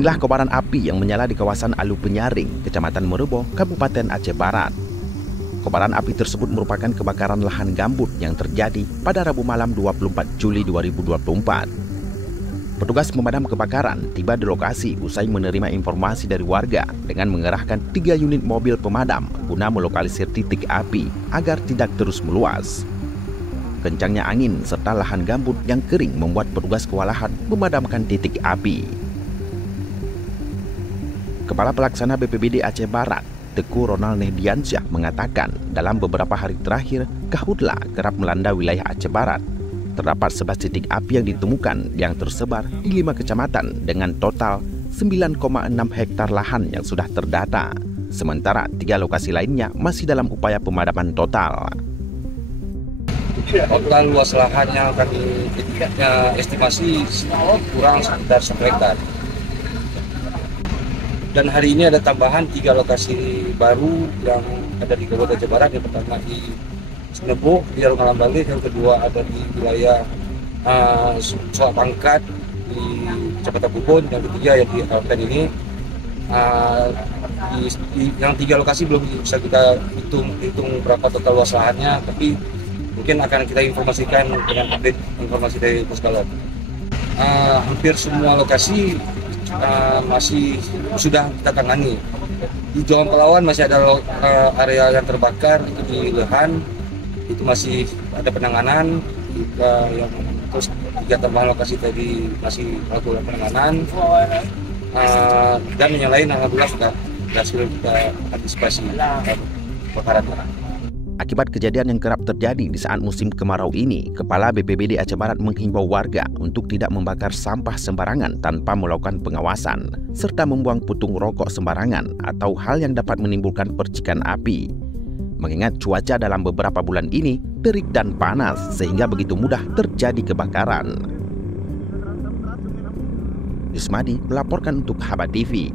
Inilah kobaran api yang menyala di kawasan Alu Penyaring, Kecamatan Meroboh, Kabupaten Aceh Barat. Kobaran api tersebut merupakan kebakaran lahan gambut yang terjadi pada Rabu malam 24 Juli 2024. Petugas pemadam kebakaran tiba di lokasi usai menerima informasi dari warga dengan mengerahkan 3 unit mobil pemadam guna melokalisir titik api agar tidak terus meluas. Kencangnya angin serta lahan gambut yang kering membuat petugas kewalahan memadamkan titik api. Kepala Pelaksana BPBD Aceh Barat, Teguh Ronald Nehdiansyah mengatakan dalam beberapa hari terakhir, Kahutla kerap melanda wilayah Aceh Barat. Terdapat 11 titik api yang ditemukan yang tersebar di 5 kecamatan dengan total 9,6 hektar lahan yang sudah terdata. Sementara 3 lokasi lainnya masih dalam upaya pemadaman total. Total luas lahannya kami estimasi kurang sekitar 1 hektar. Dan hari ini ada tambahan 3 lokasi baru yang ada di Kabupaten Aceh Barat. Yang pertama di Senebuh, di Arungalam Balik, yang kedua ada di wilayah Suak Pangkat di Kecamatan Bubon, yang ketiga yang di Alpen ini. Yang 3 lokasi belum bisa kita hitung berapa total luas lahannya, tapi mungkin akan kita informasikan dengan update informasi dari Puskalon. Hampir semua lokasi masih sudah kita tangani. Di Jombang Pelawan masih ada area yang terbakar, itu di Lehan, itu masih ada penanganan. Yang terus 3 tambahan lokasi tadi masih melakukan penanganan, dan yang lain alhamdulillah sudah berhasil kita antisipasi kebakaran. Akibat kejadian yang kerap terjadi di saat musim kemarau ini, Kepala BPBD Aceh Barat menghimbau warga untuk tidak membakar sampah sembarangan tanpa melakukan pengawasan, serta membuang putung rokok sembarangan atau hal yang dapat menimbulkan percikan api. Mengingat cuaca dalam beberapa bulan ini terik dan panas sehingga begitu mudah terjadi kebakaran. Ismadi melaporkan untuk Haba TV.